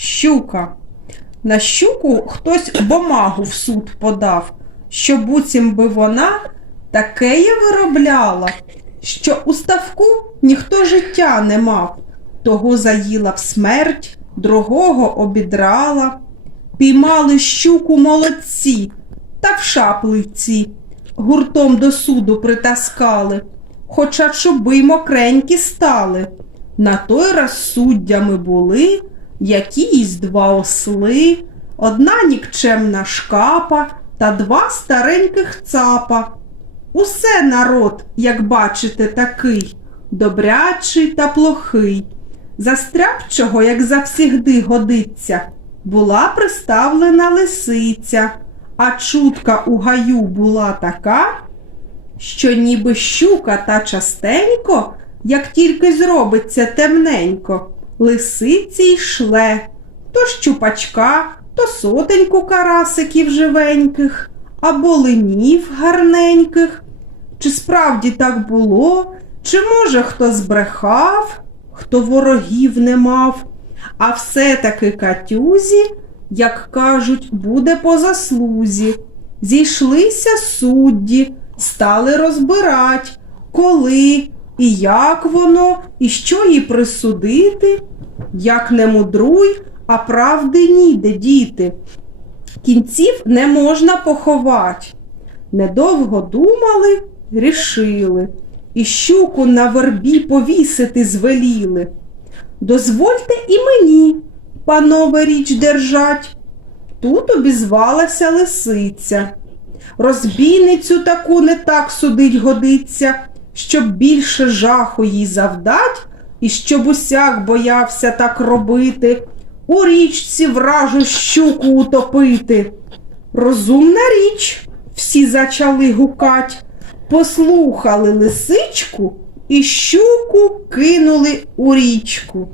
щука. На щуку хтось бумагу в суд подав, що буцім би вона таке виробляла, що у ставку ніхто життя не мав, того заїла в смерть, другого обідрала. Піймали щуку молодці, та в шаплиці, гуртом до суду притаскали, хоча чоби й мокренькі стали. На той раз суддями були якісь два осли, одна нікчемна шкапа та два стареньких цапа. Усе народ, як бачите, такий, добрячий та плохий. Застряпчого, як завсігди годиться, була приставлена лисиця, а чутка у гаю була така, що ніби щука та частенько, як тільки зробиться темненько, лисиці й шле, то щупачка, то сотеньку карасиків живеньких, або линів гарненьких. Чи справді так було, чи може хто збрехав, хто ворогів не мав, а все-таки катюзі, як кажуть, буде по заслузі. Зійшлися судді, стали розбирать, коли і як воно, і що їй присудити, як не мудруй, а правди ніде діти. Кінців не можна поховати. Недовго думали, рішили, і щуку на вербі повісити звеліли. Дозвольте і мені, панове, річ держать. Тут обізвалася лисиця. Розбійницю таку не так судить годиться, щоб більше жаху їй завдать, і щоб усяк боявся так робити, у річці вражу щуку утопити. Розумна річ, всі зачали гукать, послухали лисичку і щуку кинули у річку.